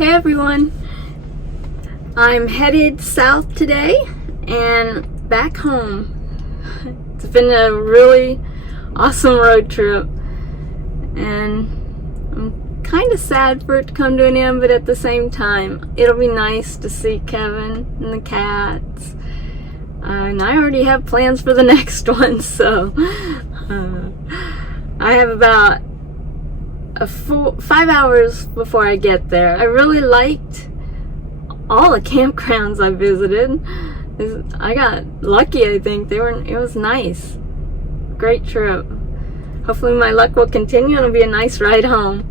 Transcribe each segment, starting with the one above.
Hey everyone, I'm headed south today and back home. It's been a really awesome road trip and I'm kind of sad for it to come to an end, but at the same time it'll be nice to see Kevin and the cats, and I already have plans for the next one, so I have about 5 hours before I get there. I really liked all the campgrounds I visited. I got lucky, I think. It was nice. Great trip. Hopefully my luck will continue and it'll be a nice ride home.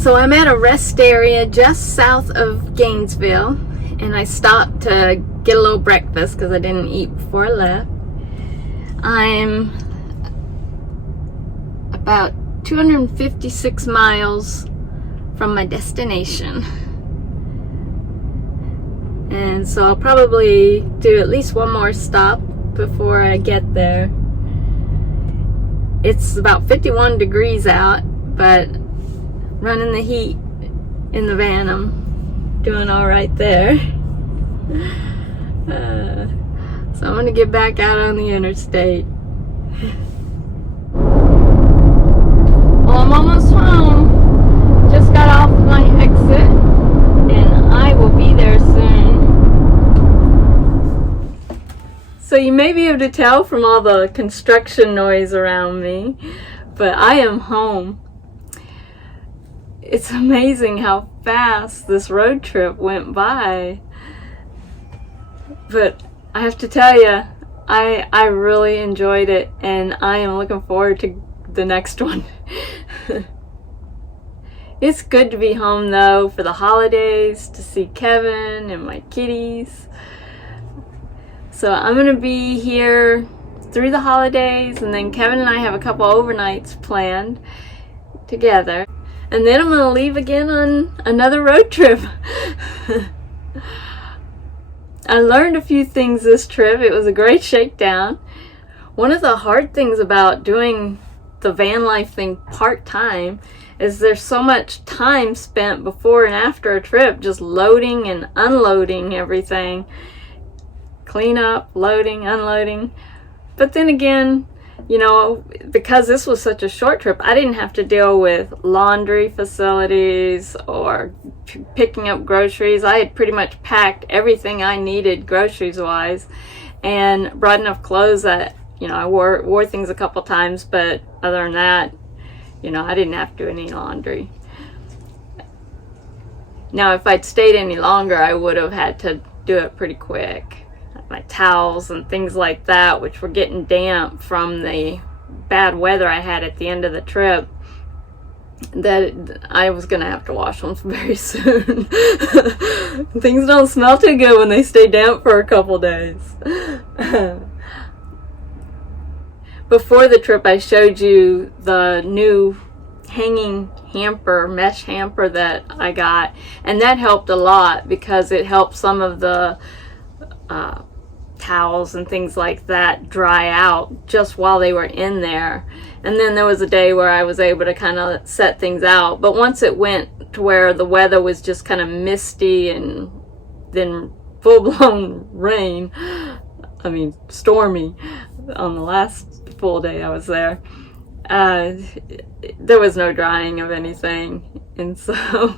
So I'm at a rest area just south of Gainesville, and I stopped to get a little breakfast because I didn't eat before I left. I'm about 256 miles from my destination, and so I'll probably do at least one more stop before I get there. It's about 51 degrees out, but running the heat in the van, I'm doing all right there. So I'm gonna get back out on the interstate. Well, I'm almost home. Just got off my exit and I will be there soon. So you may be able to tell from all the construction noise around me, but I am home. It's amazing how fast this road trip went by. But I have to tell you, I really enjoyed it, and I am looking forward to the next one. It's good to be home though for the holidays, to see Kevin and my kitties. So I'm gonna be here through the holidays, and then Kevin and I have a couple overnights planned together. And then I'm going to leave again on another road trip. I learned a few things this trip. It was a great shakedown. One of the hard things about doing the van life thing part-time is there's so much time spent before and after a trip just loading and unloading everything. Clean up, loading, unloading. But then again, you know, because this was such a short trip, I didn't have to deal with laundry facilities or picking up groceries. I had pretty much packed everything I needed groceries wise and brought enough clothes that, you know, I wore things a couple times, but other than that, you know, I didn't have to do any laundry. Now, if I'd stayed any longer, I would have had to do it pretty quick. My towels and things like that, which were getting damp from the bad weather I had at the end of the trip, that I was gonna have to wash them very soon. Things don't smell too good when they stay damp for a couple days. Before the trip, I showed you the new hanging hamper, mesh hamper that I got, and that helped a lot because it helped some of the towels and things like that dry out just while they were in there. And then there was a day where I was able to kind of set things out, but once it went to where the weather was just kind of misty and then full-blown rain, I mean stormy, on the last full day I was there, there was no drying of anything. And so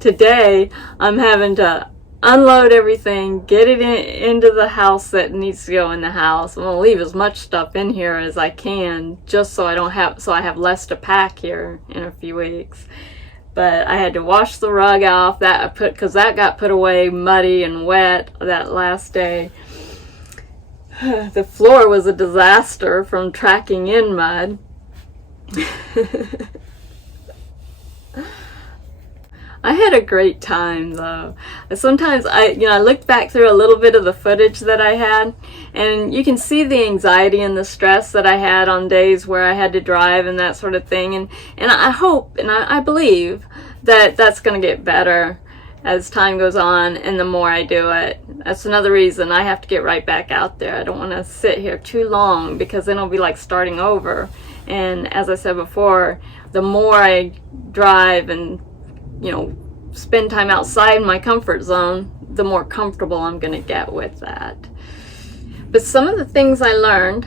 today I'm having to unload everything, get it into the house that needs to go in the house. I'm gonna leave as much stuff in here as I can, just so I have less to pack here in a few weeks. But I had to wash the rug off because that got put away muddy and wet that last day. The floor was a disaster from tracking in mud. I had a great time though. Sometimes I looked back through a little bit of the footage that I had, and you can see the anxiety and the stress that I had on days where I had to drive and that sort of thing. And I hope and I believe that that's going to get better as time goes on and the more I do it. That's another reason I have to get right back out there. I don't want to sit here too long, because then it'll be like starting over. And as I said before, the more I drive and spend time outside my comfort zone, the more comfortable I'm going to get with that. But some of the things I learned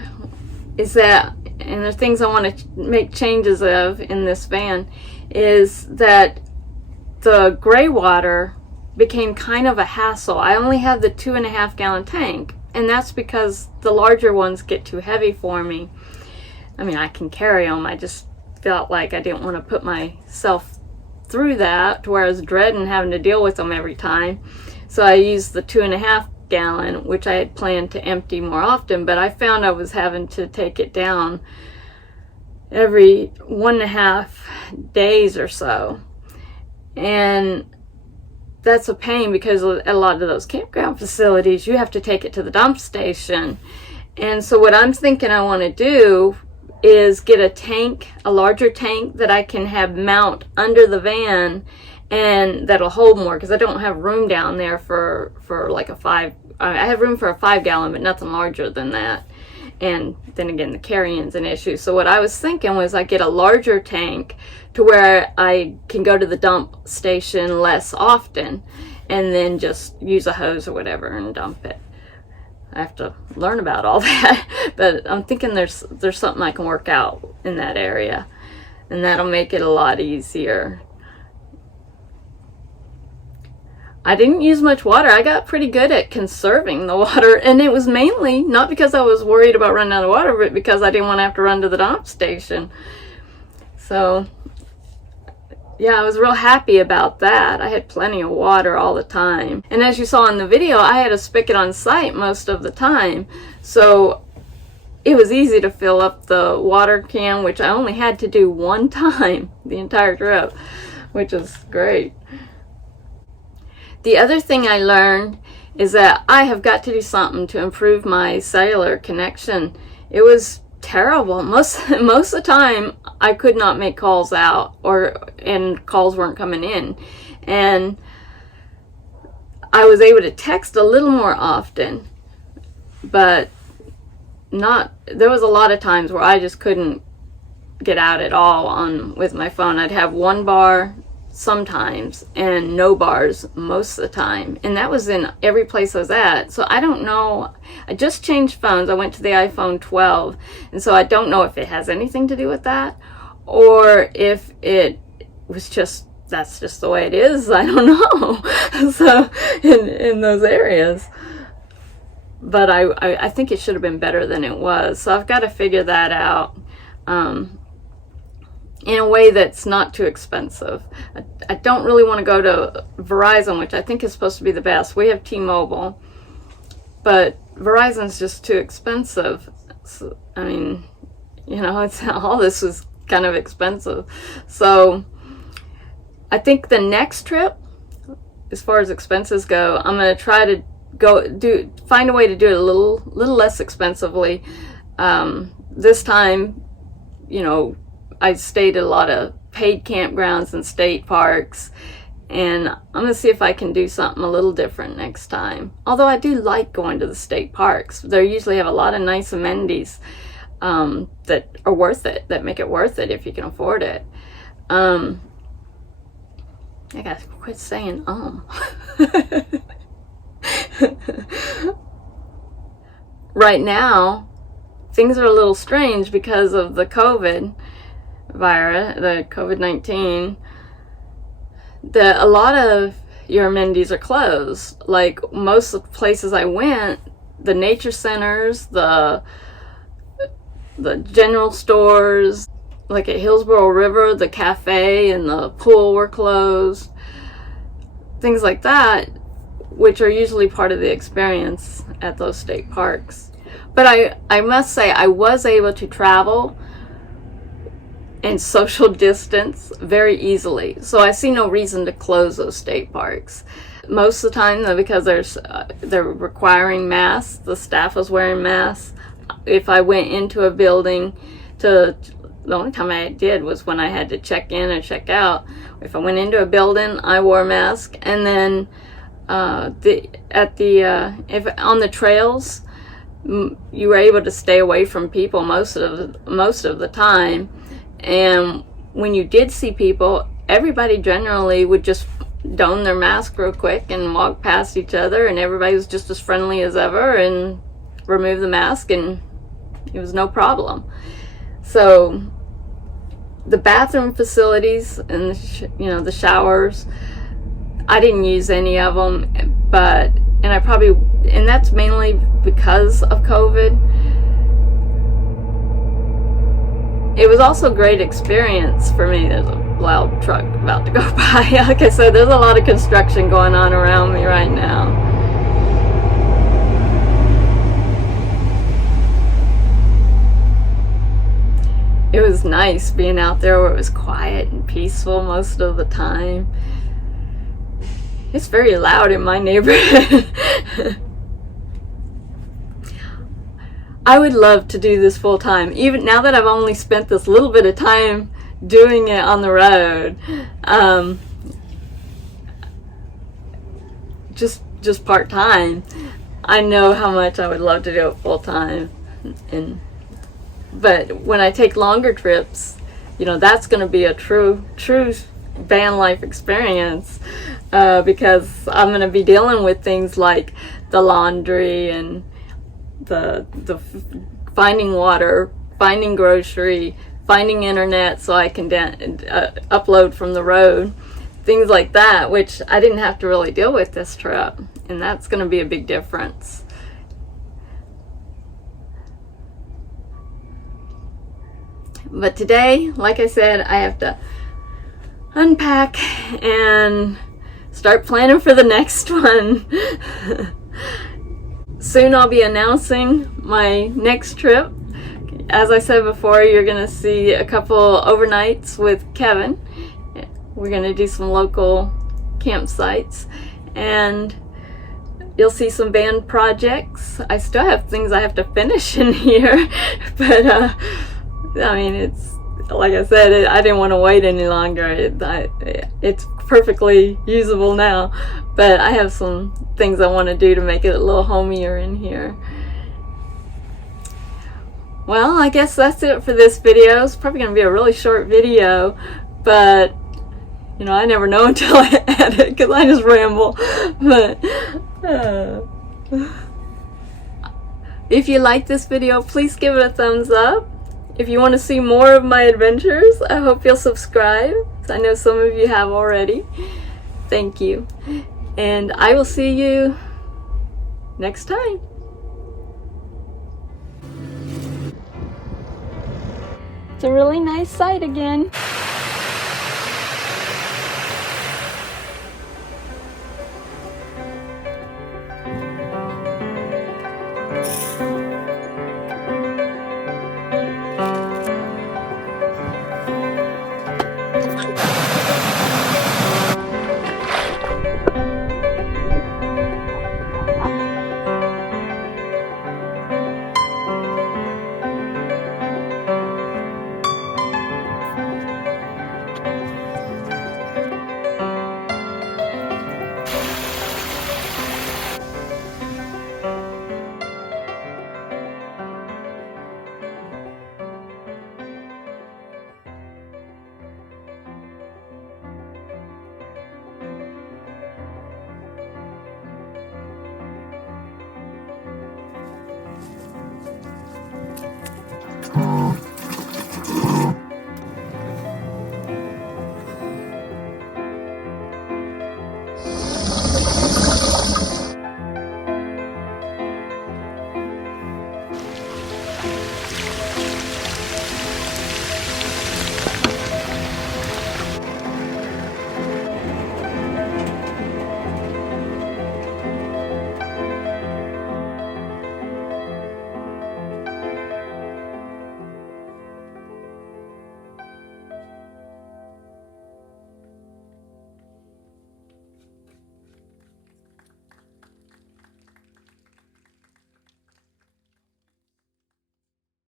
is that, and the things I want to make changes of in this van, is that the gray water became kind of a hassle. I only have the 2.5 gallon tank, and that's because the larger ones get too heavy for me. I mean, I can carry them. I just felt like I didn't want to put myself through that to where I was dreading having to deal with them every time. So I used the 2.5 gallon, which I had planned to empty more often, but I found I was having to take it down every 1.5 days or so. And that's a pain, because at a lot of those campground facilities, you have to take it to the dump station. And so what I'm thinking I want to do is get a tank, a larger tank that I can have mount under the van, and that'll hold more, because I don't have room down there for like a 5. I have room for a 5 gallon, but nothing larger than that. And then again, the carrying's an issue. So what I was thinking was I get a larger tank to where I can go to the dump station less often, and then just use a hose or whatever and dump it. I have to learn about all that, but I'm thinking there's something I can work out in that area, and that'll make it a lot easier. I didn't use much water. I got pretty good at conserving the water, and it was mainly not because I was worried about running out of water, but because I didn't want to have to run to the dump station. So yeah, I was real happy about that. I had plenty of water all the time. And as you saw in the video, I had a spigot on site most of the time. So it was easy to fill up the water can, which I only had to do one time the entire trip, which is great. The other thing I learned is that I have got to do something to improve my cellular connection. It was terrible. Most of the time I could not make calls out, and calls weren't coming in, and I was able to text a little more often, but there was a lot of times where I just couldn't get out at all with my phone. I'd have 1 bar sometimes and no bars most of the time, and that was in every place I was at. So I don't know, I just changed phones. I went to the iPhone 12, and so I don't know if it has anything to do with that, or if it was just, that's just the way it is. I don't know. So in those areas, but I think it should have been better than it was. So I've got to figure that out in a way that's not too expensive. I don't really want to go to Verizon, which I think is supposed to be the best. We have T-Mobile, but Verizon's just too expensive. So, I mean, it's all this is kind of expensive. So I think the next trip, as far as expenses go, I'm going to try to find a way to do it a little less expensively. This time, I stayed at a lot of paid campgrounds and state parks, and I'm going to see if I can do something a little different next time. Although I do like going to the state parks. They usually have a lot of nice amenities that are worth it, that make it worth it if you can afford it. I gotta quit saying Right now, things are a little strange because of the COVID virus, the COVID-19. A lot of your amenities are closed. Like most of the places I went, the nature centers, the general stores, like at Hillsborough River, the cafe and the pool were closed. Things like that, which are usually part of the experience at those state parks. But I must say, I was able to travel and social distance very easily. So I see no reason to close those state parks. Most of the time, though, because they're requiring masks, the staff was wearing masks. If I went into a building, the only time I did was when I had to check in or check out. If I went into a building, I wore a mask. And then if on the trails, you were able to stay away from people most of the time. And when you did see people, everybody generally would just don their mask real quick and walk past each other, and everybody was just as friendly as ever and remove the mask, and it was no problem. So the bathroom facilities and the showers, I didn't use any of them, and that's mainly because of COVID. It was also a great experience for me. There's a loud truck about to go by. Like I said, there's a lot of construction going on around me right now. It was nice being out there where it was quiet and peaceful most of the time. It's very loud in my neighborhood. I would love to do this full time, even now that I've only spent this little bit of time doing it on the road. Just part time. I know how much I would love to do it full time, but when I take longer trips, that's going to be a true van life experience, because I'm going to be dealing with things like the laundry and the finding water, finding grocery, finding internet so I can upload from the road, things like that, which I didn't have to really deal with this trip, and that's going to be a big difference. But today, like I said, I have to unpack and start planning for the next one. Soon I'll be announcing my next trip. As I said before, you're going to see a couple overnights with Kevin. We're going to do some local campsites, and you'll see some van projects. I still have things I have to finish in here, but I mean, it's like I said, I didn't want to wait any longer. It's perfectly usable now, but I have some things I want to do to make it a little homier in here. Well, I guess that's it for this video. It's probably going to be a really short video, but I never know until I edit it, because I just ramble. But if you like this video, please give it a thumbs up. If you want to see more of my adventures, I hope you'll subscribe. I know some of you have already. Thank you. And I will see you next time. It's a really nice sight again.